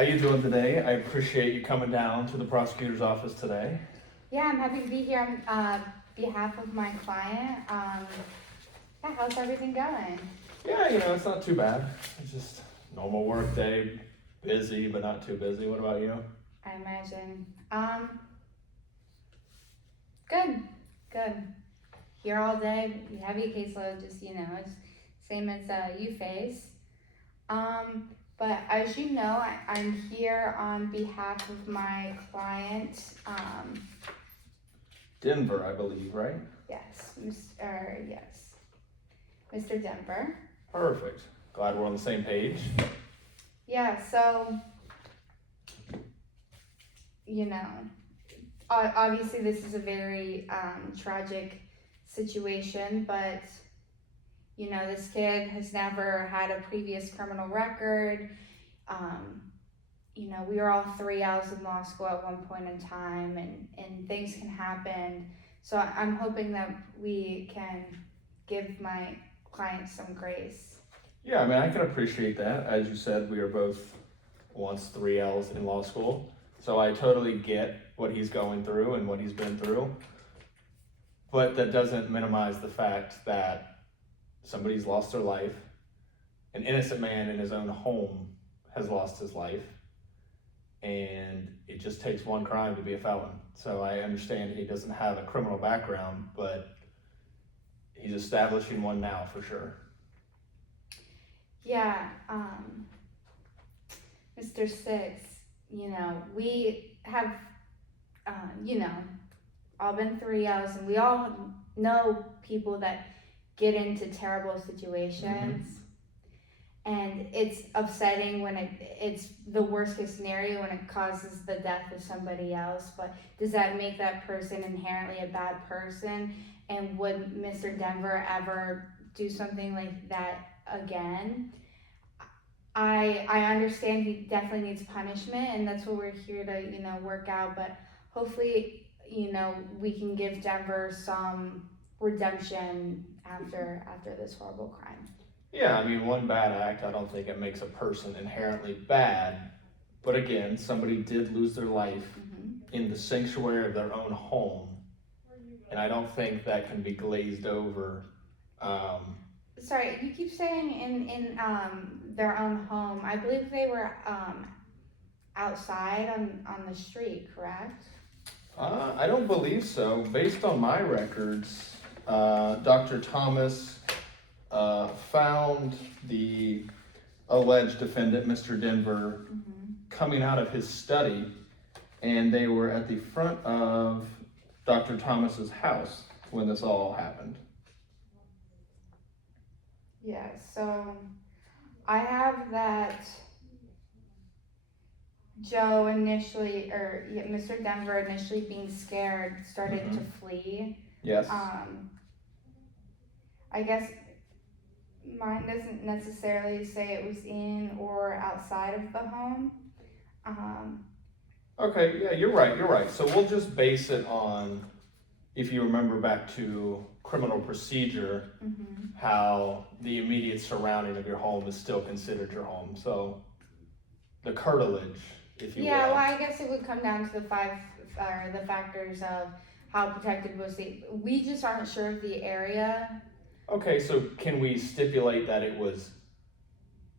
How you doing today? I appreciate you coming down to the prosecutor's office today. Yeah, I'm happy to be here on behalf of my client. Yeah, how's everything going? Yeah, it's not too bad. It's just normal work day, busy but not too busy. What about you? I imagine. Good, good. Here all day, heavy caseload, just, it's same as you face. But as you know, I'm here on behalf of my client. Denver, I believe, right? Yes, Mr. Denver. Perfect. Glad we're on the same page. Yeah, so, obviously this is a very tragic situation, but this kid has never had a previous criminal record. We were all 3Ls in law school at one point in time, and things can happen. So I'm hoping that we can give my client some grace. Yeah, I can appreciate that. As you said, we are both once 3Ls in law school. So I totally get what he's going through and what he's been through. But that doesn't minimize the fact that somebody's lost their life. An innocent man in his own home has lost his life. And it just takes one crime to be a felon. So I understand he doesn't have a criminal background, but he's establishing one now for sure. Yeah, Mr. Six, we have, all been 3Ls, and we all know people that get into terrible situations. And it's upsetting when it's the worst case scenario when it causes the death of somebody else. But does that make that person inherently a bad person? And would Mr. Denver ever do something like that again? I understand he definitely needs punishment, and that's what we're here to work out. But hopefully we can give Denver some redemption after this horrible crime. Yeah, one bad act, I don't think it makes a person inherently bad. But again, somebody did lose their life in the sanctuary of their own home. And I don't think that can be glazed over. Sorry, you keep saying in their own home. I believe they were outside on the street, correct? I don't believe so. Based on my records, Dr. Thomas found the alleged defendant, Mr. Denver, coming out of his study, and they were at the front of Dr. Thomas's house when this all happened. Yeah, so I have that Mr. Denver initially being scared started to flee. Yes. I guess mine doesn't necessarily say it was in or outside of the home. Okay, yeah, you're right. So we'll just base it on, if you remember back to criminal procedure, how the immediate surrounding of your home is still considered your home. So the curtilage, if you will. Yeah, well, I guess it would come down to the factors of how protected was we just aren't sure of the area. Okay, so can we stipulate that it was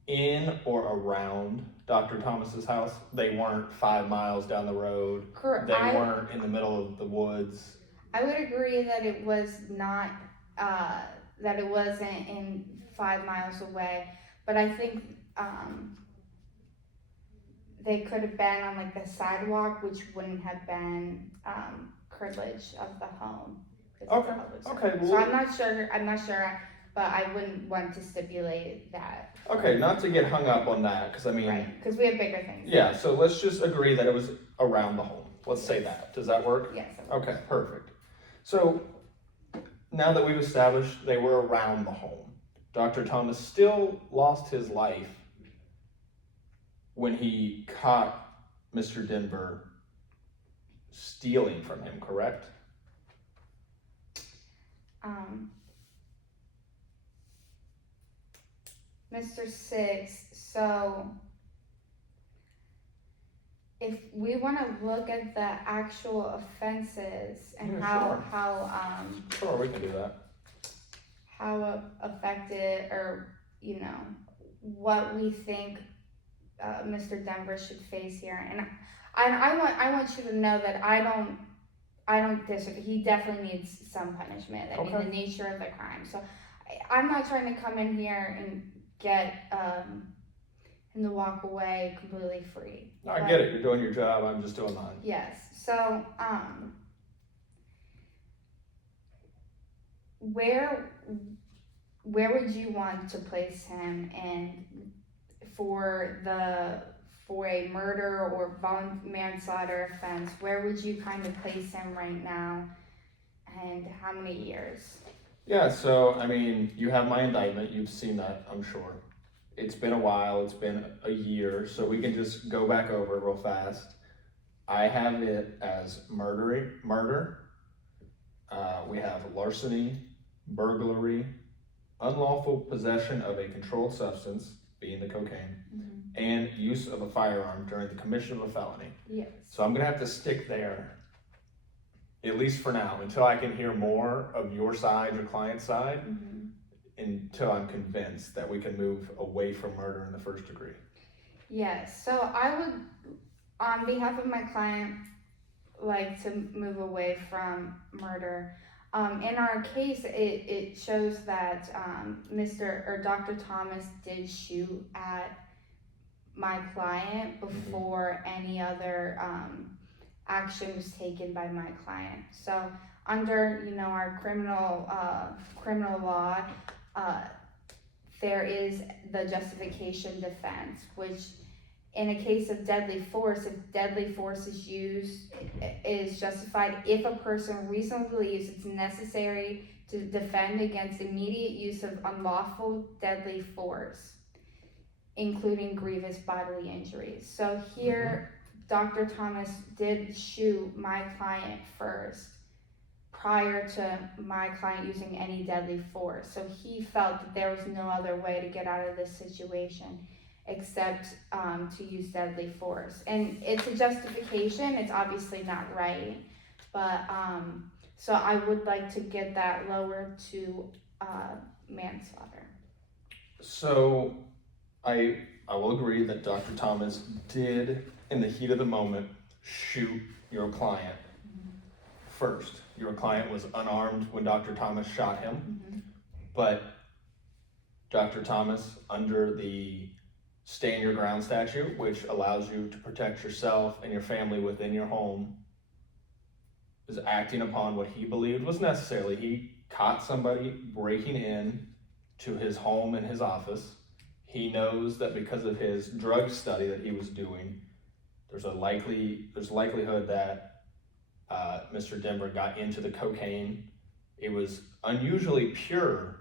in or around Dr. Thomas's house? They weren't 5 miles down the road. Correct. They weren't in the middle of the woods. I would agree that it was not, that it wasn't in 5 miles away, but I think they could have been on like the sidewalk, which wouldn't have been curtilage of the home. Okay. So I'm not sure, but I wouldn't want to stipulate that. Okay, not to get hung up on that, because Right, because we have bigger things. Yeah, so let's just agree that it was around the home. Let's say that. Does that work? Yes. Okay, perfect. So now that we've established they were around the home, Dr. Thomas still lost his life when he caught Mr. Denver stealing from him, correct? Mr. Six, so if we want to look at the actual offenses and Yeah, Sure, we can do that. how affected, or what we think Mr. Denver should face here. And I want you to know that I don't disagree. He definitely needs some punishment. I mean, Okay. the nature of the crime. So I'm not trying to come in here and get him to walk away completely free. I get it. You're doing your job. I'm just doing mine. Yes. So where would you want to place him, and for a murder or manslaughter offense, where would you kind of place him right now, and how many years? Yeah, so, I mean, you have my indictment. You've seen that, I'm sure. It's been a while. It's been a year, so we can just go back over it real fast. I have it as murder. We have larceny, burglary, unlawful possession of a controlled substance, being the cocaine, and use of a firearm during the commission of a felony. Yes. So I'm gonna have to stick there, at least for now, until I can hear more of your side, your client's side, until I'm convinced that we can move away from murder in the first degree. Yes. So I would, on behalf of my client, like to move away from murder. In our case, it shows that Dr. Thomas did shoot at my client before any other action was taken by my client. So under our criminal law, there is the justification defense, which in a case of deadly force, if deadly force is justified if a person reasonably believes it's necessary to defend against immediate use of unlawful deadly force, including grievous bodily injuries. So here, Dr. Thomas did shoot my client first, prior to my client using any deadly force. So he felt that there was no other way to get out of this situation except to use deadly force. And it's a justification. It's obviously not right, but so I would like to get that lower to manslaughter. So I will agree that Dr. Thomas did, in the heat of the moment, shoot your client first. Your client was unarmed when Dr. Thomas shot him, but Dr. Thomas, under the Stand Your Ground statute, which allows you to protect yourself and your family within your home, is acting upon what he believed was necessary. He caught somebody breaking in to his home and his office. He knows that because of his drug study that he was doing, there's likelihood that Mr. Denver got into the cocaine. It was unusually pure.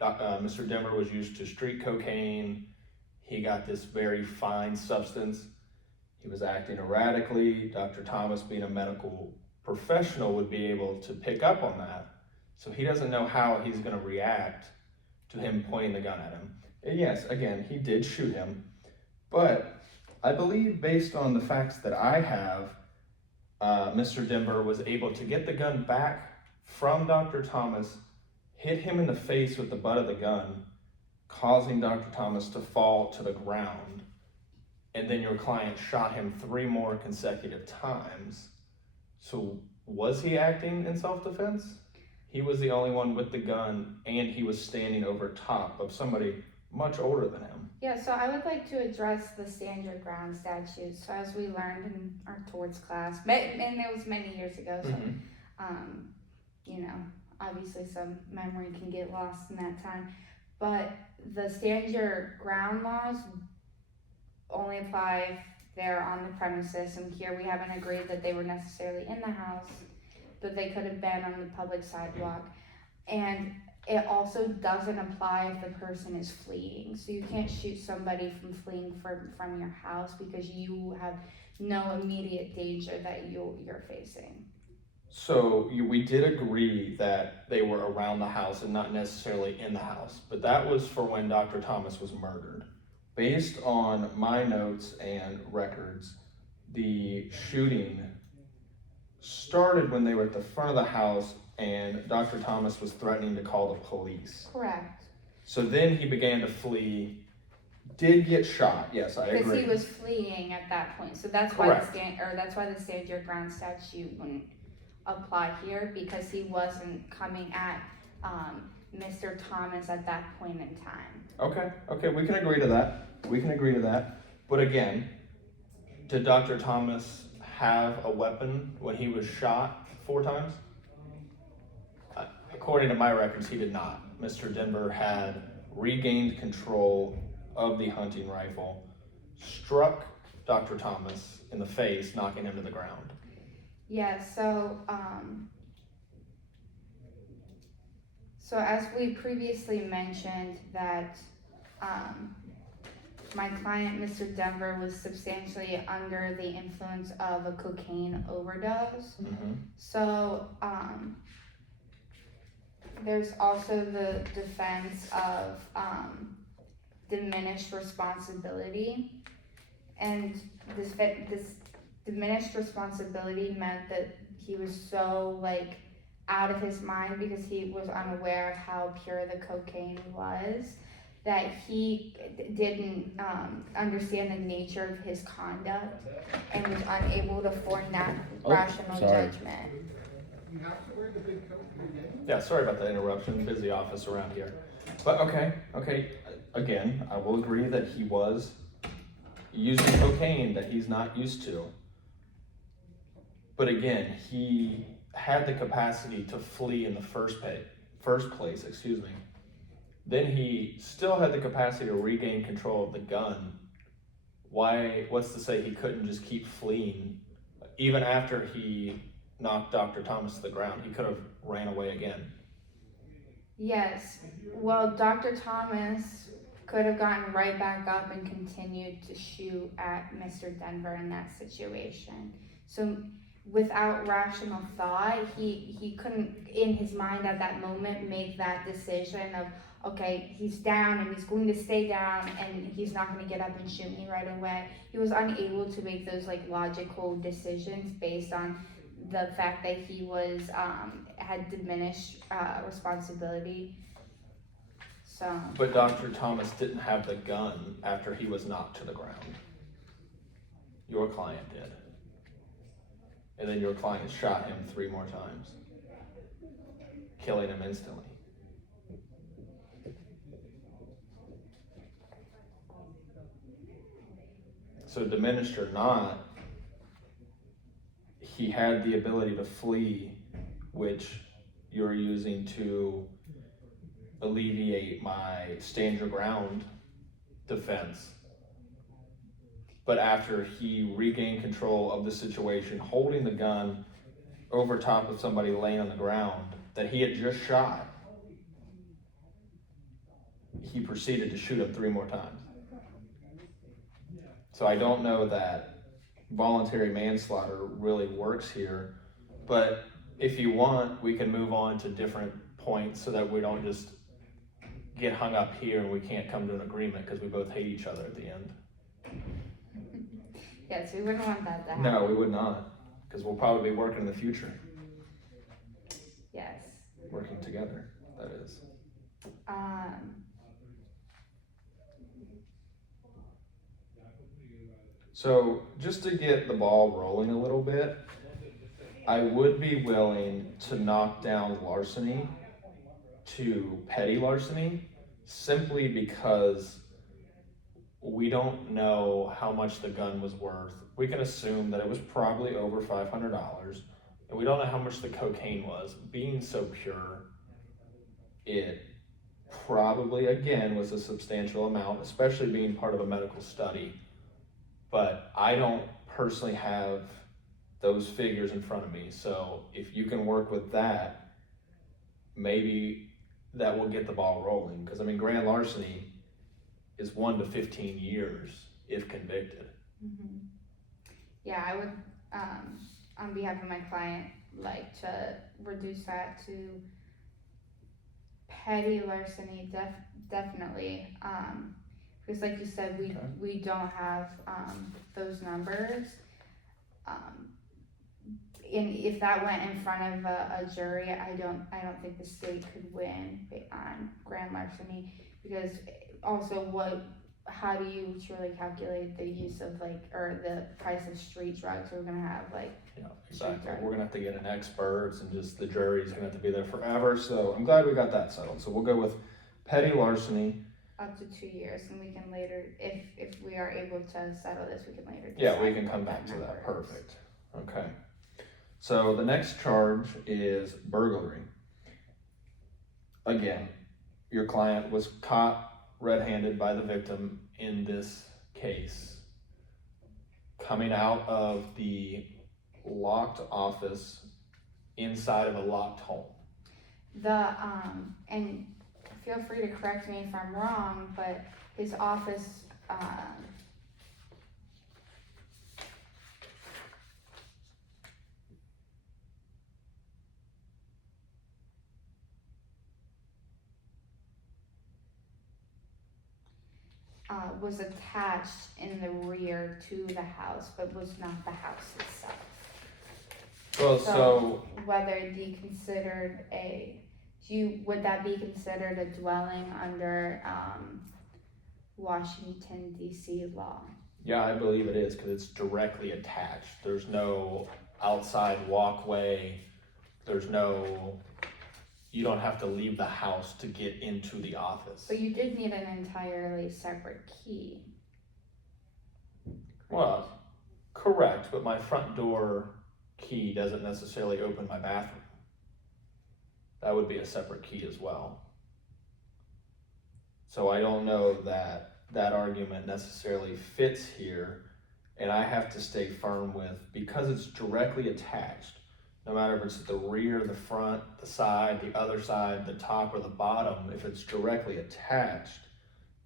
Mr. Denver was used to street cocaine. He got this very fine substance. He was acting erratically. Dr. Thomas, being a medical professional, would be able to pick up on that. So he doesn't know how he's going to react to him pointing the gun at him. And yes, again, he did shoot him. But I believe, based on the facts that I have, Mr. Denver was able to get the gun back from Dr. Thomas, hit him in the face with the butt of the gun, causing Dr. Thomas to fall to the ground, and then your client shot him 3 more consecutive times. So was he acting in self-defense? He was the only one with the gun, and he was standing over top of somebody much older than him. Yeah, so I would like to address the Stand Your Ground statute. So as we learned in our torts class, and it was many years ago, so obviously some memory can get lost in that time, but the Stand Your Ground laws only apply if they're on the premises, and here we haven't agreed that they were necessarily in the house, but they could have been on the public sidewalk. And it also doesn't apply if the person is fleeing. So you can't shoot somebody from fleeing from your house because you have no immediate danger that you're facing. So we did agree that they were around the house and not necessarily in the house, but that was for when Dr. Thomas was murdered. Based on my notes and records, the shooting started when they were at the front of the house and Dr. Thomas was threatening to call the police. Correct. So then he began to flee, did get shot, yes, I agree. Because he was fleeing at that point, so that's Correct. why that's why the stand your ground statute wouldn't apply here, because he wasn't coming at Mr. Thomas at that point in time. Okay, we can agree to that. But again, did Dr. Thomas have a weapon when he was shot 4 times? According to my records, he did not. Mr. Denver had regained control of the hunting rifle, struck Dr. Thomas in the face, knocking him to the ground. Yeah, so as we previously mentioned that my client, Mr. Denver, was substantially under the influence of a cocaine overdose. Mm-hmm. So there's also the defense of diminished responsibility, and this diminished responsibility meant that he was so like out of his mind because he was unaware of how pure the cocaine was, that he didn't understand the nature of his conduct and was unable to form that rational judgment. Yeah, sorry about the interruption, busy office around here. But okay, again, I will agree that he was using cocaine that he's not used to. But again, he had the capacity to flee in the first place, Then he still had the capacity to regain control of the gun. What's to say he couldn't just keep fleeing? Even after he knocked Dr. Thomas to the ground, he could have ran away again. Yes, well, Dr. Thomas could have gotten right back up and continued to shoot at Mr. Denver in that situation. So without rational thought, he couldn't, in his mind at that moment, make that decision of, okay, he's down and he's going to stay down and he's not going to get up and shoot me right away. He was unable to make those like logical decisions based on the fact that he was had diminished responsibility. So. But Dr. Thomas didn't have the gun after he was knocked to the ground. Your client did. And then your client shot him 3 more times, killing him instantly. So diminished or not, he had the ability to flee, which you're using to alleviate my stand your ground defense. But after he regained control of the situation, holding the gun over top of somebody laying on the ground that he had just shot, he proceeded to shoot him 3 more times. So I don't know that voluntary manslaughter really works here, but if you want, we can move on to different points so that we don't just get hung up here and we can't come to an agreement because we both hate each other at the end. Yes, we wouldn't want that to happen. No, we would not, because we'll probably be working in the future. Yes. Working together, that is. So just to get the ball rolling a little bit, I would be willing to knock down larceny to petty larceny simply because we don't know how much the gun was worth. We can assume that it was probably over $500, and we don't know how much the cocaine was. Being so pure, it probably, again, was a substantial amount, especially being part of a medical study. But I don't personally have those figures in front of me. So if you can work with that, maybe that will get the ball rolling. Because I mean, grand larceny is 1 to 15 years if convicted. Mm-hmm. Yeah, I would, on behalf of my client, like to reduce that to petty larceny, definitely. Because like you said, we don't have those numbers. And if that went in front of a jury, I don't think the state could win on grand larceny, because also how do you truly calculate the use of or the price of street drugs? We're gonna have Yeah, exactly. We're gonna have to get an experts, and just the jury's gonna have to be there forever. So I'm glad we got that settled. So we'll go with petty larceny. Up to 2 years, and we can later, if we are able to settle this, we can later. Yeah, we can come back to that. Perfect. Okay. So the next charge is burglary. Again, your client was caught red-handed by the victim in this case, coming out of the locked office inside of a locked home. And feel free to correct me if I'm wrong, but his office, was attached in the rear to the house, but was not the house itself. Well, so whether it be considered would that be considered a dwelling under Washington DC law? yeah, I believe it is, because it's directly attached. There's no outside walkway. You don't have to leave the house to get into the office. But you did need an entirely separate key. Well, correct, but my front door key doesn't necessarily open my bathroom. That would be a separate key as well. So I don't know that argument necessarily fits here, and I have to stay firm with, because it's directly attached, no matter if it's the rear, the front, the side, the other side, the top, or the bottom, if it's directly attached,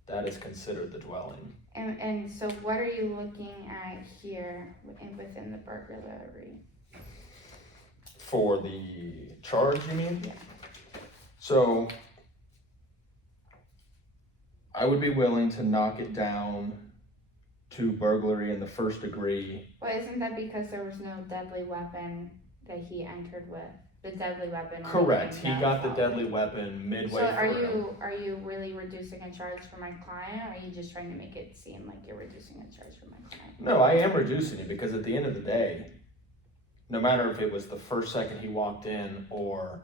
that is considered the dwelling. And so what are you looking at here within the burglary? For the charge, you mean? Yeah. So I would be willing to knock it down to burglary in the first degree. Well, isn't that because there was no deadly weapon that he entered with? The deadly weapon. Correct. He got the deadly weapon midway through. So are you really reducing a charge for my client, or are you just trying to make it seem like you're reducing a charge for my client? No, I am reducing it, because at the end of the day, no matter if it was the first second he walked in or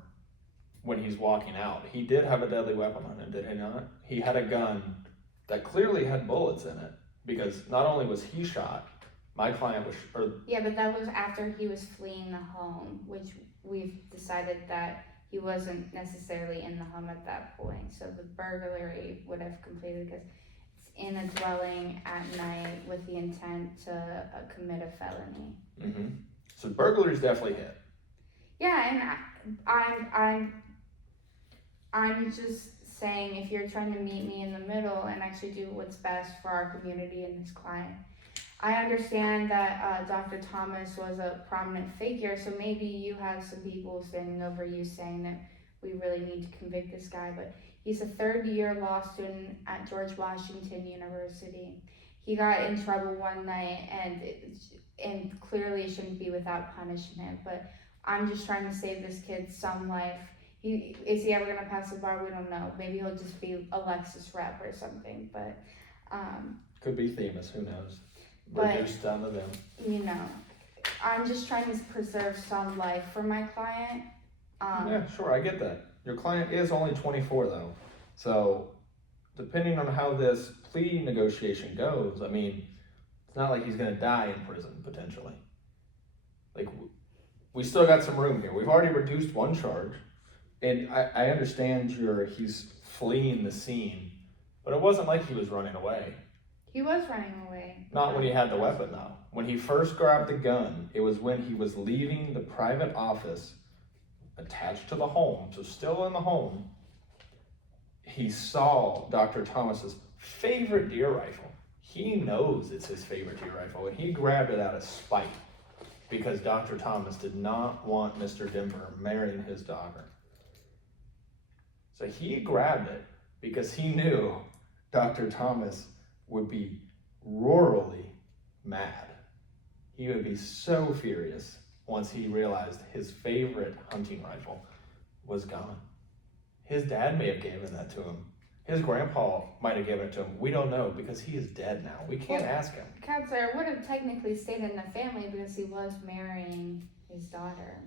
when he's walking out, he did have a deadly weapon on him, did he not? He had a gun that clearly had bullets in it, because not only was he shot, my client was. Yeah, but that was after he was fleeing the home, which we've decided that he wasn't necessarily in the home at that point. So the burglary would have completed because it's in a dwelling at night with the intent to commit a felony. Mm-hmm. So burglary's definitely hit. Yeah, and I'm just saying, if you're trying to meet me in the middle and actually do what's best for our community and this client. I understand that Dr. Thomas was a prominent figure, so maybe you have some people standing over you saying that we really need to convict this guy, but he's a third-year law student at George Washington University. He got in trouble one night, and clearly it shouldn't be without punishment, but I'm just trying to save this kid some life. Is he ever going to pass the bar? We don't know. Maybe he'll just be a Lexus rep or something, but... Could be Themis, who knows? But, reduced down to them. You know, I'm just trying to preserve some life for my client. Yeah, sure, I get that. Your client is only 24 though. So depending on how this plea negotiation goes, I mean, it's not like he's gonna die in prison, potentially. Like, we still got some room here. We've already reduced one charge. And I understand he's fleeing the scene, but it wasn't like he was running away. He was running away. Not when he had the weapon, though. When he first grabbed the gun, it was when he was leaving the private office attached to the home, so still in the home. He saw Dr. Thomas's favorite deer rifle. He knows it's his favorite deer rifle, and he grabbed it out of spite because Dr. Thomas did not want Mr. Denver marrying his daughter. So he grabbed it because he knew Dr. Thomas would be royally mad. he would be so furious once he realized his favorite hunting rifle was gone. His dad may have given that to him. His grandpa might have given it to him. We don't know because he is dead now. We can't ask him. Counselor would have technically stayed in the family because he was marrying his daughter.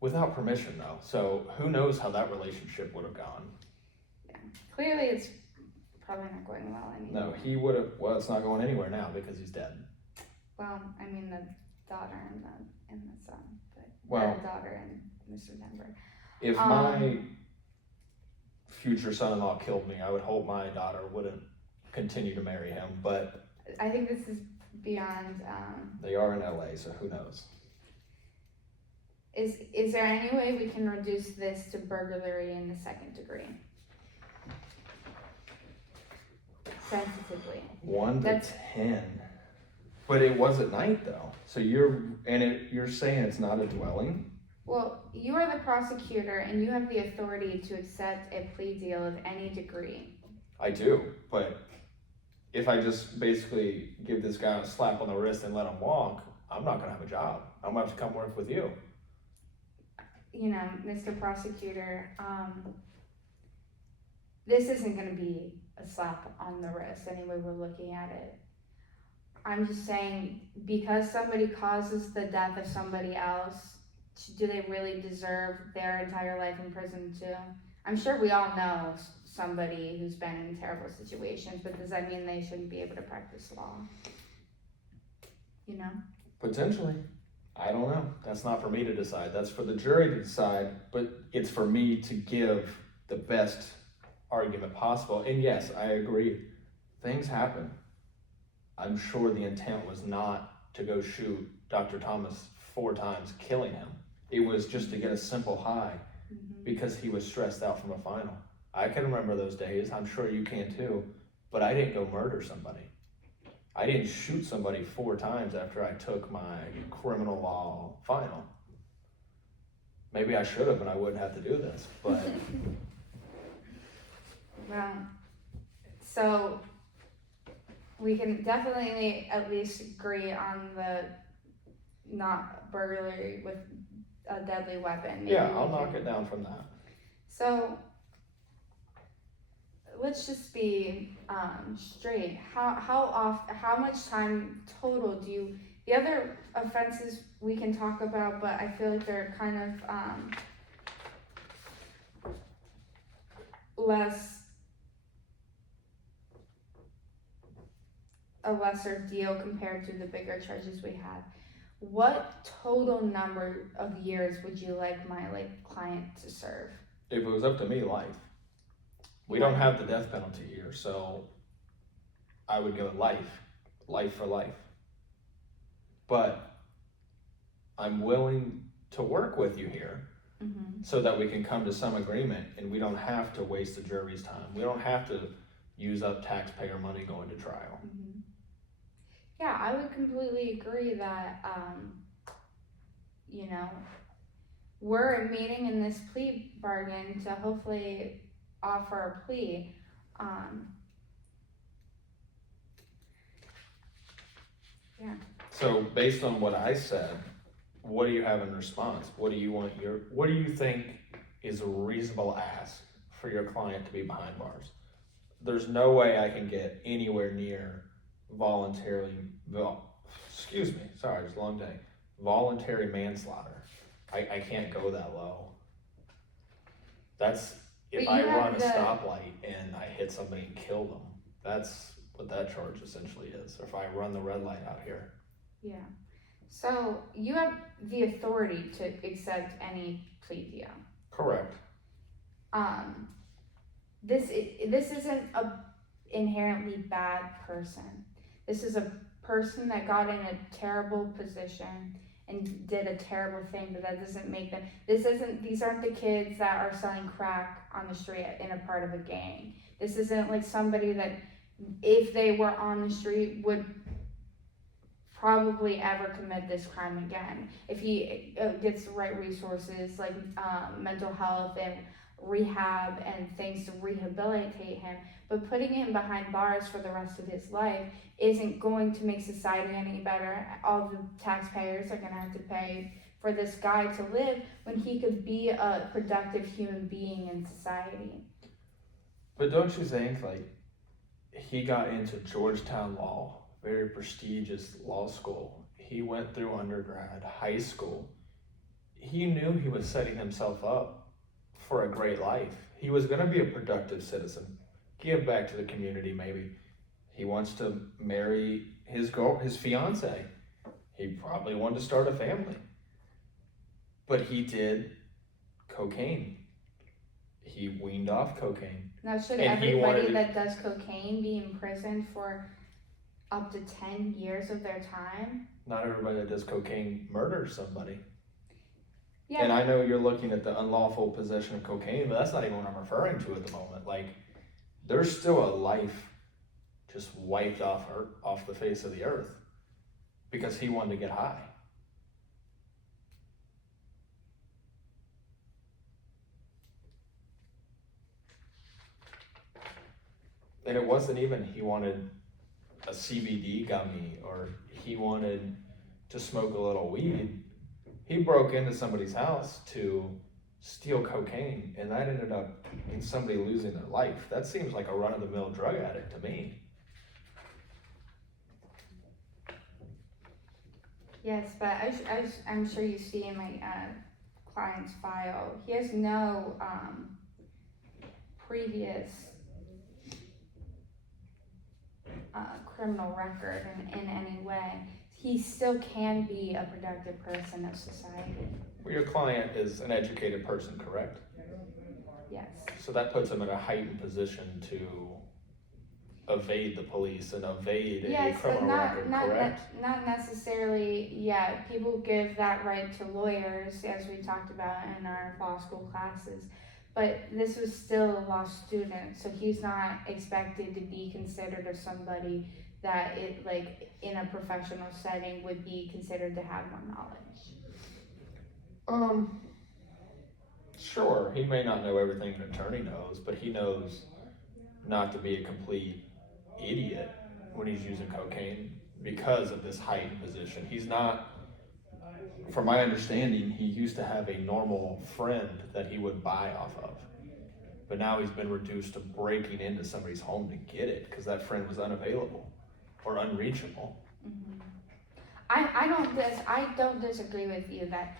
Without permission, though. So who knows how that relationship would have gone. Yeah. Clearly, it's probably not going well anymore. No, he would have. Well, it's not going anywhere now because he's dead. Well, I mean the daughter and the son, but Well, the daughter and Mr. Denver. If my future son-in-law killed me, I would hope my daughter wouldn't continue to marry him. But I think this is beyond. They are in LA, so who knows? Is there any way we can reduce this to burglary in the second degree? Sensitively. 1 to 10. But it was at night though. So you're saying it's not a dwelling? Well, you are the prosecutor and you have the authority to accept a plea deal of any degree. I do, but if I just basically give this guy a slap on the wrist and let him walk, I'm not gonna have a job. I'm gonna have to come work with you. You know, Mr. Prosecutor, this isn't gonna be a slap on the wrist any way we're looking at it. I'm just saying, because somebody causes the death of somebody else, do they really deserve their entire life in prison too? I'm sure we all know somebody who's been in terrible situations, but does that mean they shouldn't be able to practice law? You know? Potentially. I don't know. That's not for me to decide. That's for the jury to decide, but it's for me to give the best argument possible. And yes, I agree. Things happen. I'm sure the intent was not to go shoot Dr. Thomas 4 times, killing him. It was just to get a simple high because he was stressed out from a final. I can remember those days. I'm sure you can too, but I didn't go murder somebody. I didn't shoot somebody 4 times after I took my criminal law final. Maybe I should have and I wouldn't have to do this, but. Well, so we can definitely at least agree on the not burglary with a deadly weapon. Maybe yeah, I'll knock it down from that. So let's just be straight. How much time total do you? The other offenses we can talk about, but I feel like they're kind of a lesser deal compared to the bigger charges we had. What total number of years would you like my client to serve? If it was up to me, life. We don't have the death penalty here, so I would go life for life. But I'm willing to work with you here so that we can come to some agreement and we don't have to waste the jury's time. We don't have to use up taxpayer money going to trial. Yeah, I would completely agree that, you know, we're meeting in this plea bargain to hopefully offer a plea. Yeah. So based on what I said, what do you have in response? What do you think is a reasonable ask for your client to be behind bars? There's no way I can get anywhere near voluntary manslaughter. I can't go that low. That's if I run a stoplight and I hit somebody and kill them. That's what that charge essentially is. Or if I run the red light out here. Yeah. So you have the authority to accept any plea deal. Correct. This isn't a inherently bad person. This is a person that got in a terrible position and did a terrible thing, but that doesn't make them. These aren't the kids that are selling crack on the street in a part of a gang. This isn't like somebody that, if they were on the street, would probably ever commit this crime again. If he gets the right resources, like mental health and rehab and things to rehabilitate him, but putting him behind bars for the rest of his life isn't going to make society any better. All the taxpayers are going to have to pay for this guy to live when he could be a productive human being in society. But don't you think, like, he got into Georgetown Law, very prestigious law school. He went through undergrad, high school. He knew he was setting himself up for a great life. He was going to be a productive citizen, give back to the community maybe. He wants to marry his fiance. He probably wanted to start a family. But he did cocaine. He weaned off cocaine. Now, should And he everybody wanted- that does cocaine be imprisoned for up to 10 years of their time? Not everybody that does cocaine murders somebody. Yeah. And I know you're looking at the unlawful possession of cocaine, but that's not even what I'm referring to at the moment. Like, there's still a life just wiped off the face of the earth because he wanted to get high. And it wasn't even he wanted a CBD gummy or he wanted to smoke a little weed. He broke into somebody's house to steal cocaine, and that ended up in somebody losing their life. That seems like a run-of-the-mill drug addict to me. Yes, but I'm sure you see in my client's file, he has no previous criminal record in any way. He still can be a productive person of society. Well, your client is an educated person, correct? Yes. So that puts him in a heightened position to evade the police and evade Yes, a but criminal record, correct? not necessarily. Yeah, people give that right to lawyers, as we talked about in our law school classes. But this was still a law student, so he's not expected to be considered as somebody that it, like, in a professional setting would be considered to have more knowledge. Sure, he may not know everything an attorney knows, but he knows not to be a complete idiot when he's using cocaine because of this heightened position. He's not, from my understanding, he used to have a normal friend that he would buy off of. But now he's been reduced to breaking into somebody's home to get it because that friend was unavailable or unreachable. Mm-hmm. I don't disagree with you that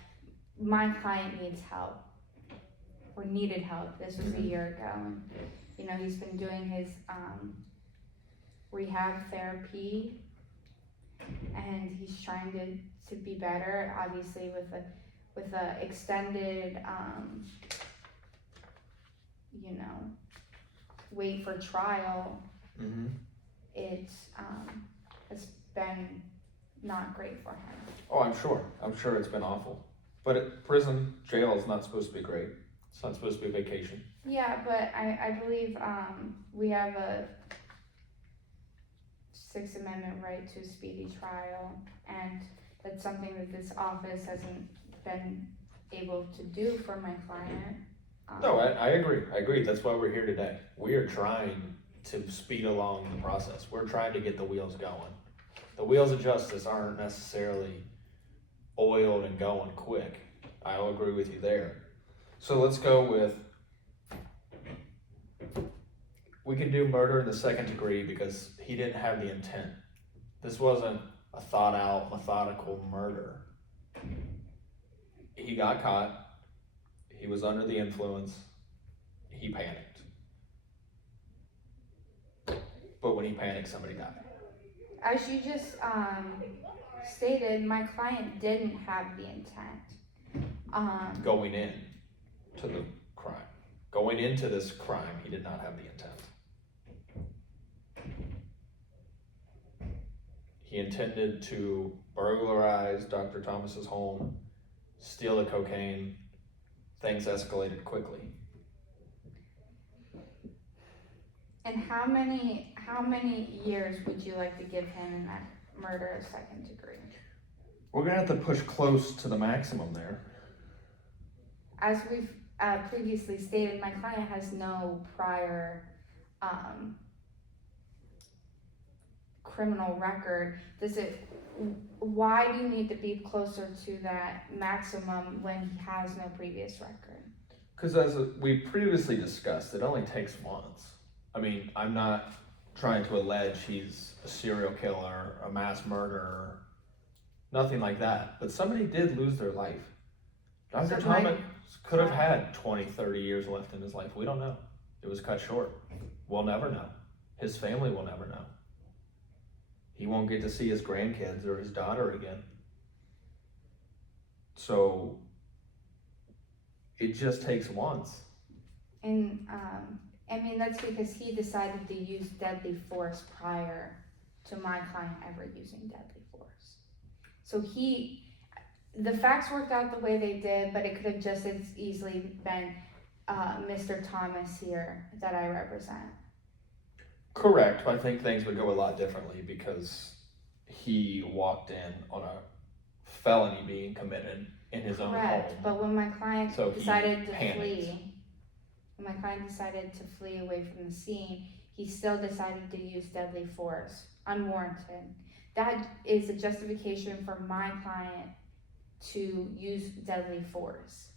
my client needs help or needed help. This was a year ago, and he's been doing his rehab therapy, and he's trying to be better. Obviously, with a extended wait for trial, it's been not great for him. Oh, I'm sure it's been awful. But prison, jail is not supposed to be great. It's not supposed to be a vacation. Yeah, but I believe we have a Sixth Amendment right to a speedy trial, and that's something that this office hasn't been able to do for my client. No, I agree. That's why we're here today. We are trying to speed along the process. We're trying to get the wheels going. The wheels of justice aren't necessarily oiled and going quick. I'll agree with you there. So let's go with, we can do murder in the second degree because he didn't have the intent. This wasn't a thought out, methodical murder. He got caught. He was under the influence. He panicked. But when he panicked, somebody died. As you just stated, my client didn't have the intent. Going in to the crime. Going into this crime, he did not have the intent. He intended to burglarize Dr. Thomas's home, steal the cocaine. Things escalated quickly. And how many years would you like to give him in that murder of second degree? We're gonna have to push close to the maximum there. As we've previously stated, my client has no prior criminal record. Why do you need to be closer to that maximum when he has no previous record? Because as we previously discussed, it only takes once. I mean, I'm not trying to allege he's a serial killer, a mass murderer, nothing like that. But somebody did lose their life. Dr. Thomas could have had 20, 30 years left in his life. We don't know. It was cut short. We'll never know. His family will never know. He won't get to see his grandkids or his daughter again. So it just takes once. And I mean, that's because he decided to use deadly force prior to my client ever using deadly force. So the facts worked out the way they did, but it could have just as easily been Mr. Thomas here that I represent. Correct. I think things would go a lot differently because he walked in on a felony being committed in his own home. But when my client decided to panicked. flee away from the scene, he still decided to use deadly force, unwarranted. That is a justification for my client to use deadly force.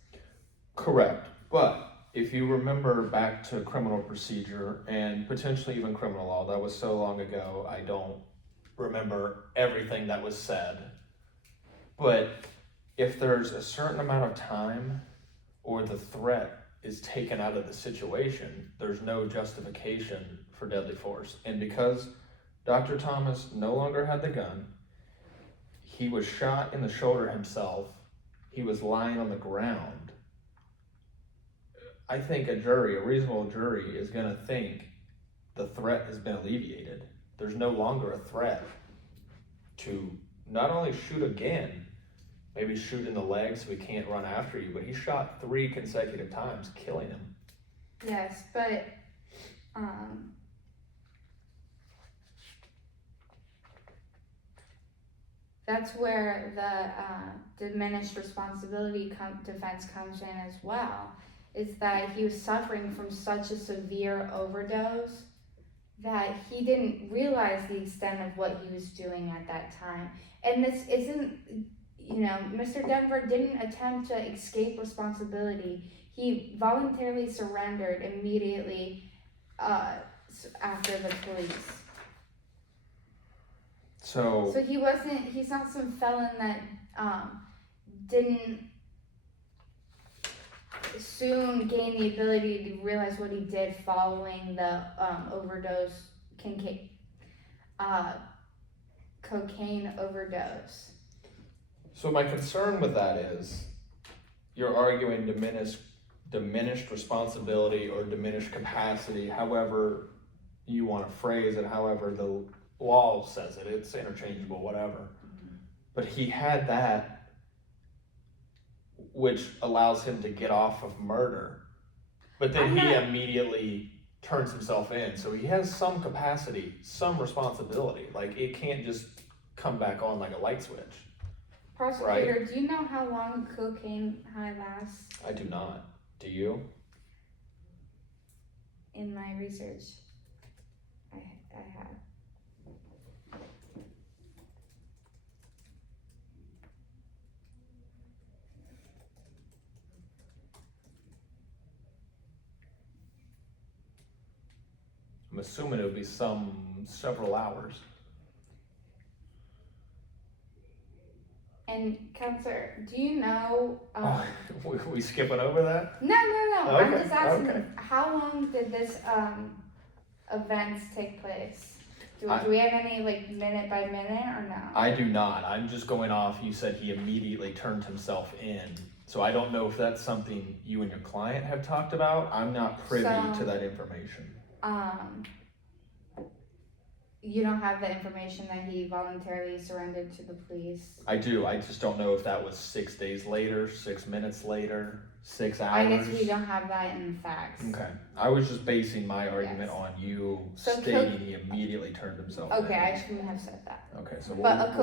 Correct. But if you remember back to criminal procedure and potentially even criminal law, that was so long ago, I don't remember everything that was said. But if there's a certain amount of time or the threat is taken out of the situation, there's no justification for deadly force. And because Dr. Thomas no longer had the gun, he was shot in the shoulder himself, he was lying on the ground, I think a reasonable jury is going to think the threat has been alleviated. There's no longer a threat to not only shoot again, maybe shoot in the leg so he can't run after you, but he shot 3 consecutive times, killing him. Yes, but that's where the diminished responsibility defense comes in as well. Is that he was suffering from such a severe overdose that he didn't realize the extent of what he was doing at that time. And this isn't, Mr. Denver didn't attempt to escape responsibility. He voluntarily surrendered immediately after the police. So he's not some felon that didn't soon gain the ability to realize what he did following the overdose, cocaine overdose. So my concern with that is you're arguing diminished responsibility or diminished capacity, however you want to phrase it, however the law says it, it's interchangeable, whatever. Mm-hmm. But he had that, which allows him to get off of murder. But then he immediately turns himself in. So he has some capacity, some responsibility. Like, it can't just come back on like a light switch. Prosecutor, right? Do you know how long a cocaine high lasts? I do not. Do you? In my research, I have. I'm assuming it would be several hours. And Counselor, do you know? We skipping over that? No. Okay. I'm just asking, how long did this events take place? Do we have any minute by minute or no? I do not. I'm just going off. You said he immediately turned himself in. So I don't know if that's something you and your client have talked about. I'm not privy to that information. You don't have the information that he voluntarily surrendered to the police? I do. I just don't know if that was 6 days later, 6 minutes later, 6 hours. I guess we don't have that in the facts. Okay. I was just basing my argument on you stating he immediately turned himself in. Okay, I shouldn't have said that. Okay, so a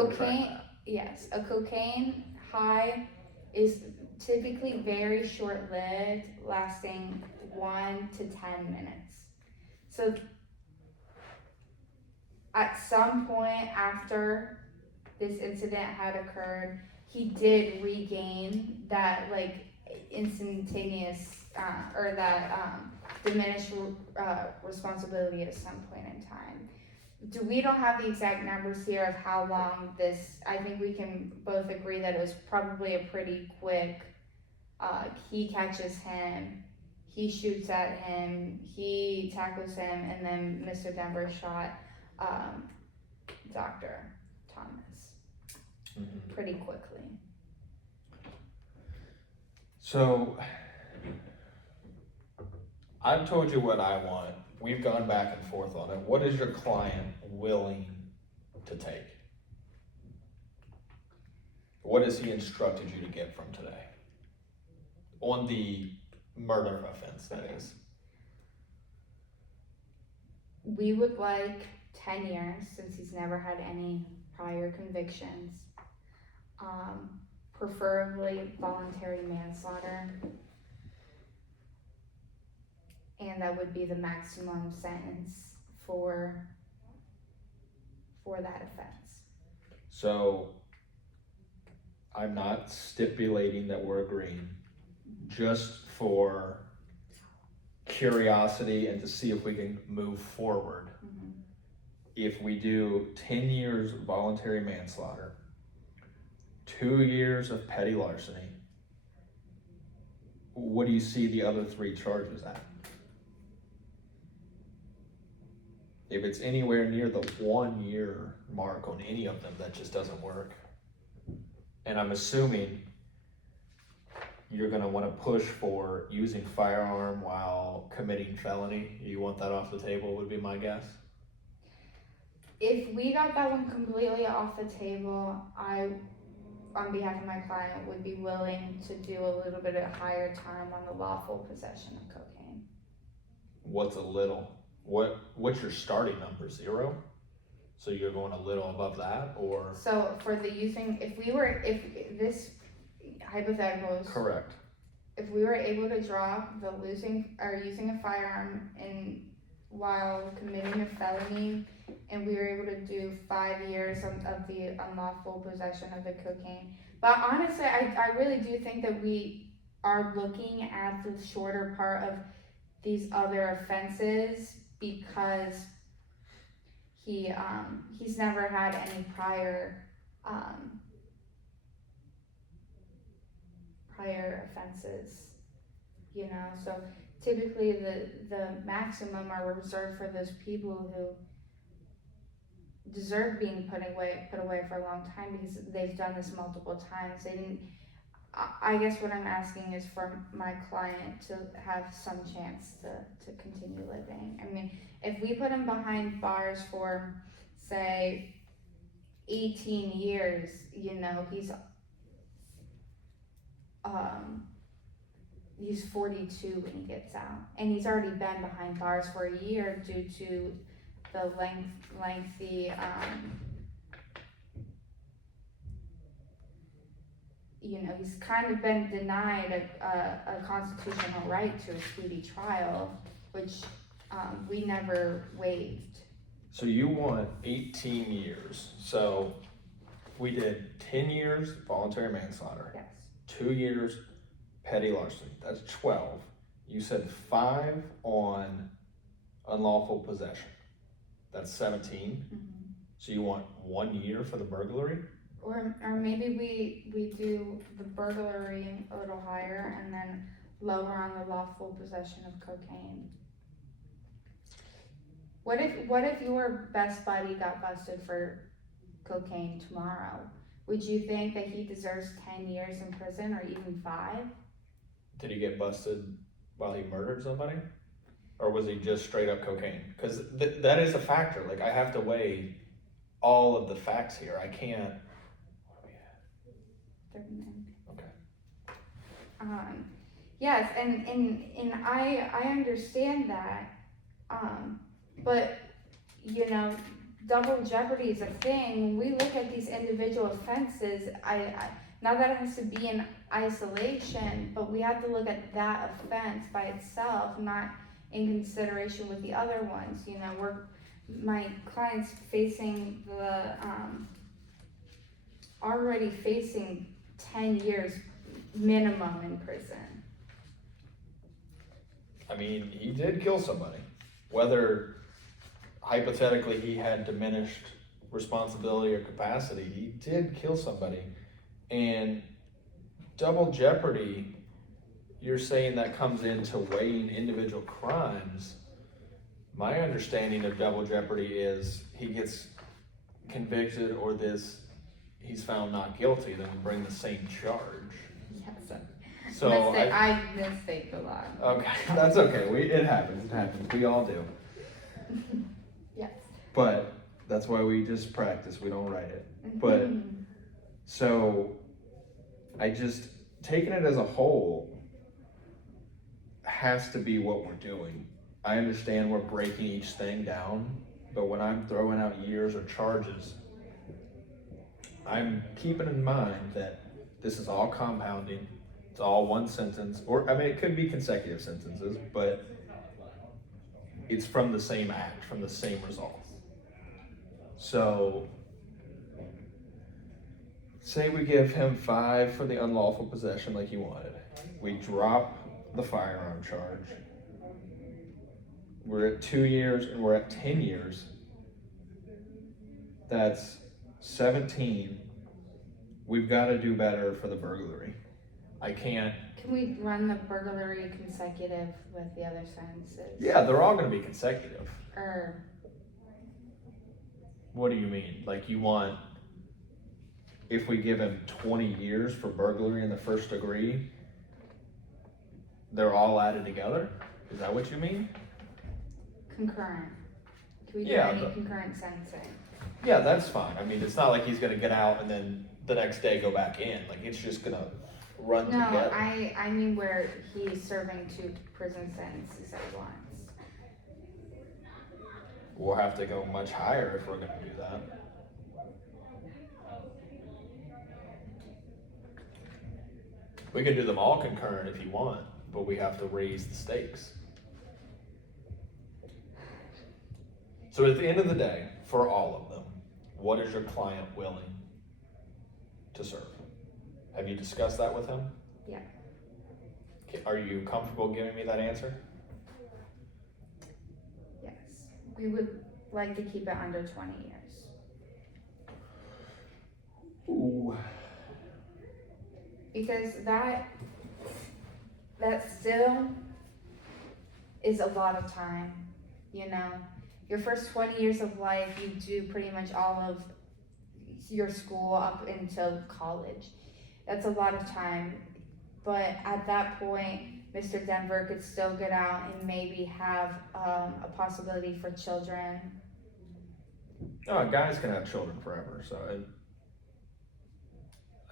cocaine high is typically very short-lived, lasting 1 to 10 minutes. So at some point after this incident had occurred, he did regain that like instantaneous or that diminished responsibility at some point in time. We don't have the exact numbers here of how long this, I think we can both agree that it was probably a pretty quick, he catches him, he shoots at him, he tackles him, and then Mr. Denver shot Dr. Thomas pretty quickly. So, I've told you what I want. We've gone back and forth on it. What is your client willing to take? What has he instructed you to get from today? On the murder offense, that is. We would like 10 years, since he's never had any prior convictions. Preferably voluntary manslaughter. And that would be the maximum sentence for that offense. So, I'm not stipulating that we're agreeing, just for curiosity and to see if we can move forward. Mm-hmm. If we do 10 years of voluntary manslaughter, 2 years of petty larceny, what do you see the other 3 charges at? If it's anywhere near the 1 year mark on any of them, that just doesn't work. And I'm assuming you're gonna wanna push for using firearm while committing felony. You want that off the table, would be my guess. If we got that one completely off the table, I, on behalf of my client, would be willing to do a little bit of higher time on the lawful possession of cocaine. What's a little? What's your starting number? 0? So you're going a little above that, or? So for the using, if this hypothetical is Correct. if we were able to drop the using a firearm while committing a felony, and we were able to do 5 years of the unlawful possession of the cocaine. But honestly, I really do think that we are looking at the shorter part of these other offenses because he's never had any prior offenses, so typically the maximum are reserved for those people who deserve being put away for a long time because they've done this multiple times. I guess what I'm asking is for my client to have some chance to continue living. I mean, if we put him behind bars for, say, 18 years, he's 42 when he gets out, and he's already been behind bars for a year due to the lengthy he's kind of been denied a constitutional right to a speedy trial, which we never waived. So you want 18 years. So we did 10 years voluntary manslaughter. Yes. 2 years petty larceny. That's 12. You said 5 on unlawful possession. That's 17. Mm-hmm. So you want 1 year for the burglary? Or maybe we do the burglary a little higher and then lower on the lawful possession of cocaine. What if your best buddy got busted for cocaine tomorrow? Would you think that he deserves 10 years in prison or even 5? Did he get busted while he murdered somebody? Or was he just straight up cocaine? Because that is a factor. Like, I have to weigh all of the facts here. I can't. Okay. Yes, and I understand that, but double jeopardy is a thing. When we look at these individual offenses, Not that it has to be in isolation, but we have to look at that offense by itself, not in consideration with the other ones. You know, my client's facing already facing 10 years minimum in prison. I mean, he did kill somebody. Whether hypothetically he had diminished responsibility or capacity, he did kill somebody. And double jeopardy, you're saying that comes into weighing individual crimes. My understanding of double jeopardy is he gets convicted or he's found not guilty, then we bring the same charge. Yes. So I mistake a lot. Okay, that's okay. It happens. We all do. Yes. But that's why we just practice. We don't write it. But so I just taking it as a whole has to be what we're doing. I understand we're breaking each thing down, but when I'm throwing out years or charges, I'm keeping in mind that this is all compounding. It's all one sentence, or I mean, it could be consecutive sentences, but it's from the same act, from the same result. So, say we give him 5 for the unlawful possession like he wanted. We drop the firearm charge. We're at 2 years and we're at 10 years. That's 17. We've got to do better for the burglary. I can't. Can we run the burglary consecutive with the other sentences? Yeah, they're all going to be consecutive. Or What do you mean? Like you want, if we give him 20 years for burglary in the first degree, they're all added together? Is that what you mean? concurrent? Can we do Yeah, any concurrent sentencing? Yeah, that's fine. I mean, it's not like he's going to get out and then the next day go back in. Like it's just going to run No, together. I mean where he's serving 2 prison sentences at once. We'll have to go much higher if we're going to do that. We can do them all concurrent if you want, but we have to raise the stakes. So at the end of the day, for all of them, what is your client willing to serve? Have you discussed that with him? Yeah. Okay, are you comfortable giving me that answer? Yes. We would like to keep it under 20 years. Ooh. Because that still is a lot of time, you know. Your first 20 years of life, you do pretty much all of your school up until college. That's a lot of time. But at that point, Mr. Denver could still get out and maybe have a possibility for children. Oh, guys can have children forever, so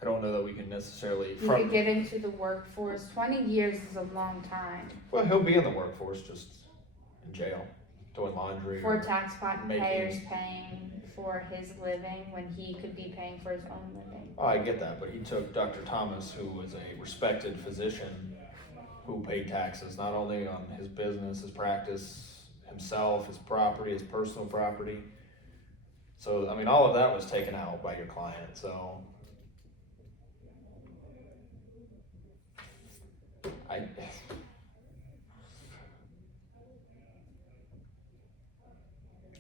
I don't know that we can necessarily. He could get into the workforce. 20 years is a long time. Well, he'll be in the workforce, just in jail, doing laundry. For taxpayers paying for his living when he could be paying for his own living. Oh, I get that, but he took Dr. Thomas, who was a respected physician who paid taxes, not only on his business, his practice, himself, his property, his personal property. So, I mean, all of that was taken out by your client, so.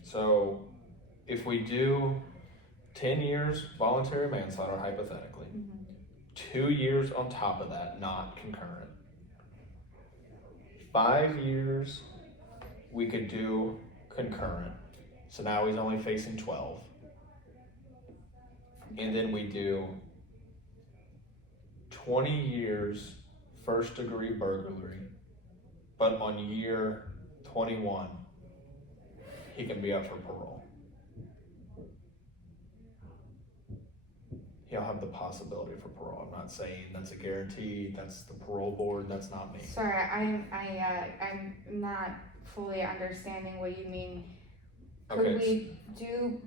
So, if we do 10 years voluntary manslaughter, hypothetically, 2 years on top of that, not concurrent. 5 years, we could do concurrent. So now he's only facing 12. And then we do 20 years first degree burglary, but on year 21, he can be up for parole. He'll have the possibility for parole. I'm not saying that's a guarantee. That's the parole board. That's not me. Sorry, I'm not fully understanding what you mean. Could we do?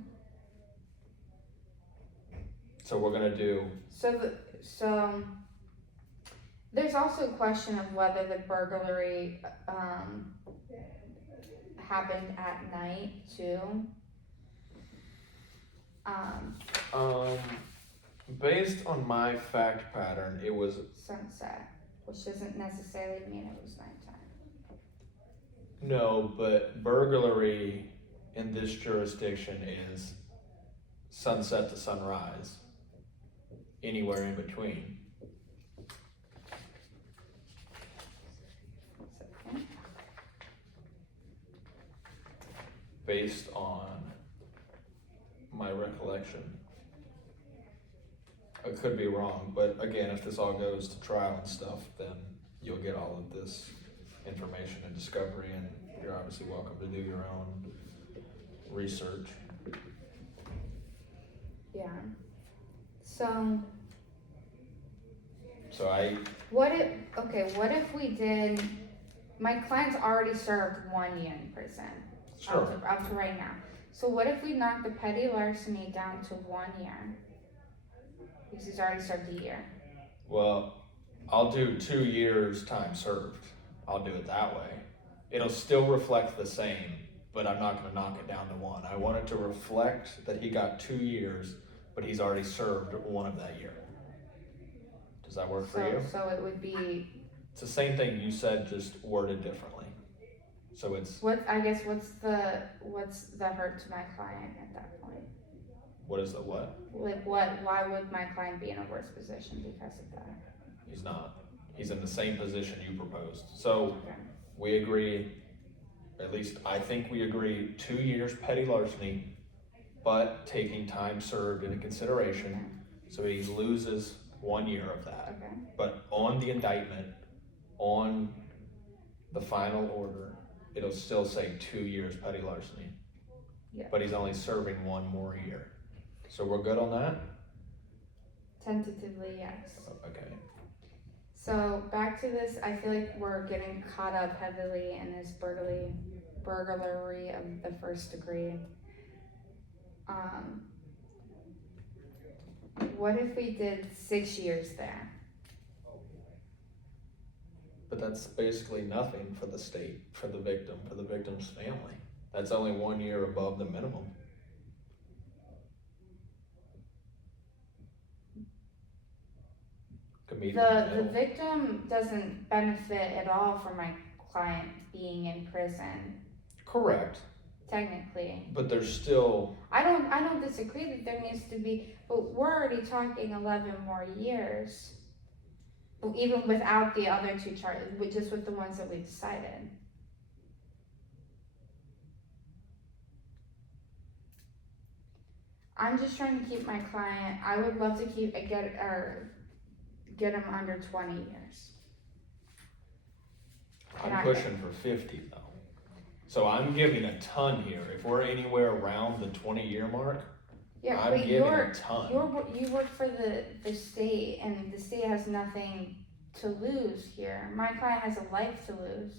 So we're gonna do. So So there's also a question of whether the burglary happened at night too. Based on my fact pattern, it was Sunset, which doesn't necessarily mean it was nighttime. no, but burglary in this jurisdiction is sunset to sunrise, anywhere in between. Second. Based on my recollection. I could be wrong, but again, if this all goes to trial and stuff, then you'll get all of this information and discovery, and you're obviously welcome to do your own research. Yeah. So what if we did, my client's already served 1 year in prison. Sure. Up to right now. So what if we knock the petty larceny down to 1 year? Because he's already served a year. Well, I'll do 2 years time served. I'll do it that way. It'll still reflect the same, but I'm not gonna knock it down to 1. I want it to reflect that he got 2 years, but he's already served 1 of that year. Does that work for you? So it would be. It's the same thing you said, just worded differently. So it's. What's the hurt to my client at that point? What is the what? Why would my client be in a worse position because of that? He's not. He's in the same position you proposed. So Okay. we agree, at least I think we agree, 2 years petty larceny, but taking time served into consideration. So he loses 1 year of that. Okay. But on the indictment, on the final order, it'll still say 2 years petty larceny. Yeah. But he's only serving 1 more year. So we're good on that? Tentatively, yes. Okay. So back to this, I feel like we're getting caught up heavily in this burglary of the first degree. What if we did 6 years there? But that's basically nothing for the state, for the victim, for the victim's family. That's only 1 year above the minimum. The victim doesn't benefit at all from my client being in prison. Correct. Technically. But there's still. I don't disagree that there needs to be, but we're already talking 11 more years. Even without the other 2 charges, just with the ones that we decided. I'm just trying to keep my client. I would love to get him under 20 years. I'm pushing for 50 though. So I'm giving a ton here. If we're anywhere around the 20-year mark, yeah, I'm giving a ton. You work for the state, and the state has nothing to lose here. My client has a life to lose.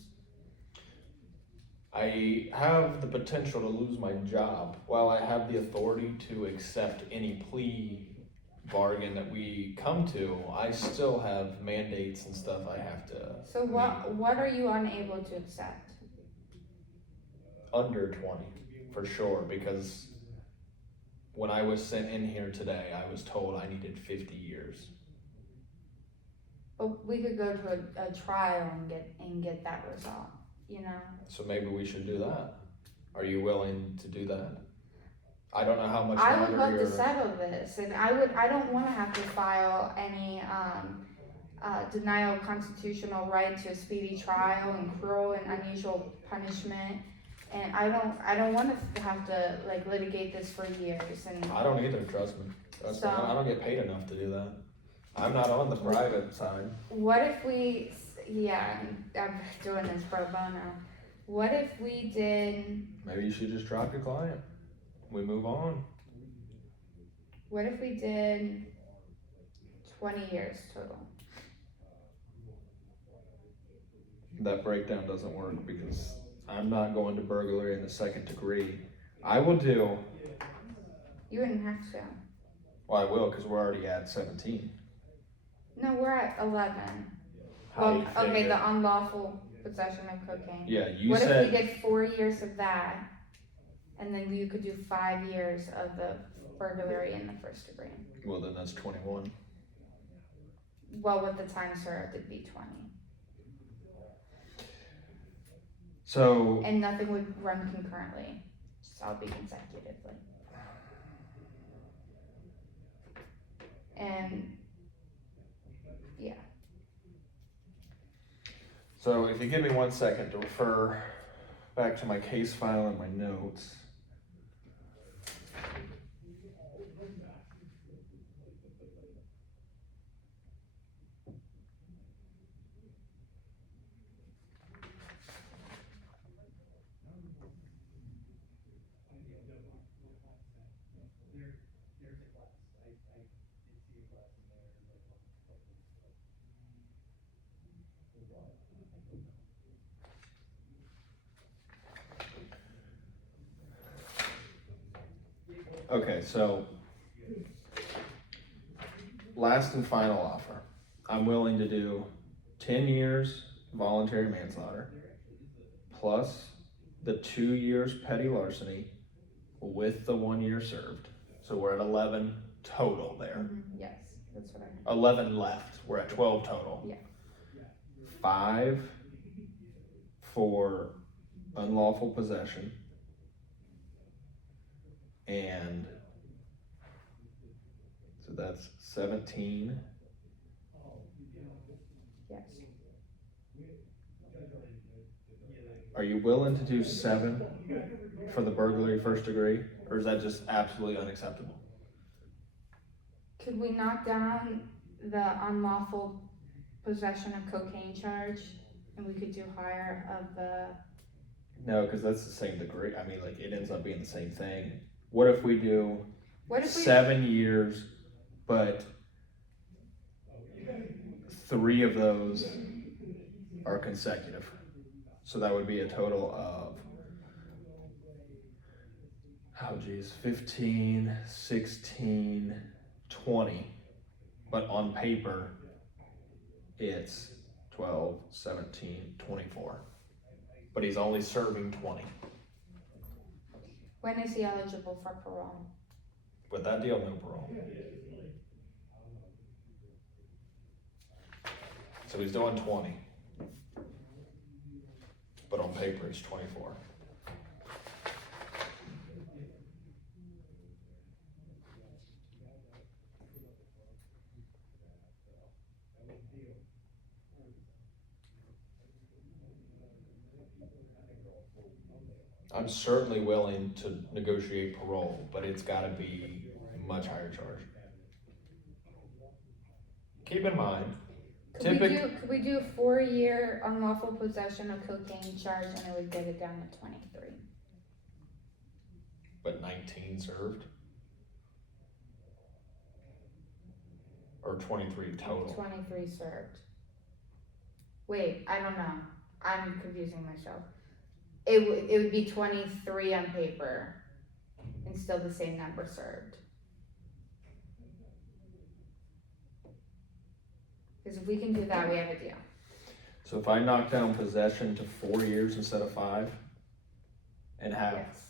I have the potential to lose my job. While I have the authority to accept any plea bargain that we come to, I still have mandates and stuff I have to. So what are you unable to accept? Under 20, for sure, because when I was sent in here today, I was told I needed 50 years. But we could go to a trial and get that result, you know? So maybe we should do that. Are you willing to do that? I don't know how much I longer would love you're. to settle this, and I don't wanna have to file any, denial of constitutional right to a speedy trial and cruel and unusual punishment. And I don't want to have to like litigate this for years. And I don't either. Trust me. I don't get paid enough to do that. I'm not on the private side. What if we? Yeah, I'm doing this pro bono. What if we did? Maybe you should just drop your client. We move on. What if we did 20 years total? That breakdown doesn't work because I'm not going to burglary in the 2nd degree. I will do. You wouldn't have to. Well, I will because we're already at 17. No, we're at 11. How do you Okay, figure- the unlawful possession of cocaine. Yeah, you What said. if we did 4 years of that, and then you could do 5 years of the burglary in the first degree? Well, then that's 21. Well, with the time served, it'd be 20. So. And nothing would run concurrently, just all be consecutively. And, yeah. So if you give me 1 second to refer back to my case file and my notes. Okay, so last and final offer. I'm willing to do 10 years voluntary manslaughter plus the 2 years petty larceny with the 1 year served. So we're at 11 total there. Yes, that's what I heard. 11 left. We're at 12 total. Yeah. 5 for unlawful possession. And so that's 17. Yes. Are you willing to do 7 for the burglary first degree? Or is that just absolutely unacceptable? Could we knock down the unlawful possession of cocaine charge, and we could do higher of the? No, because that's the same degree. I mean, like, it ends up being the same thing. What if we do 7 years, but 3 of those are consecutive? So that would be a total of, 15, 16, 20. But on paper, it's 12, 17, 24. But he's only serving 20. When is he eligible for parole? With that deal, no parole. So he's doing 20. But on paper, it's 24. I'm certainly willing to negotiate parole, but it's gotta be much higher charge. Keep in mind, Could we do a 4-year unlawful possession of cocaine charge, and it would get it down to 23? but 19 served? Or 23 total? 23 served. Wait, I don't know. I'm confusing myself. It would be 23 on paper, and still the same number served. Because if we can do that, we have a deal. So if I knock down possession to 4 years instead of 5, and have Yes.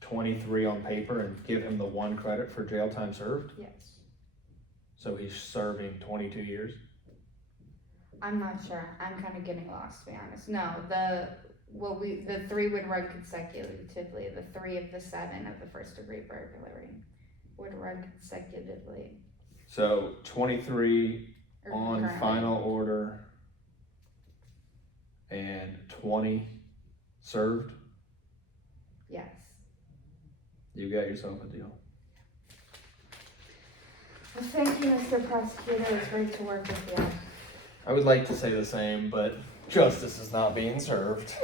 23 on paper and give him the 1 credit for jail time served, Yes. so he's serving 22 years? I'm not sure. I'm kind of getting lost, to be honest. No, the 3 would run consecutively. The 3 of the 7 of the first degree burglary would run consecutively. So 23 or on concurrently. final order and 20 served, Yes. you got yourself a deal. Well, thank you, Mr. Prosecutor. It's great to work with you. I would like to say the same, but justice is not being served.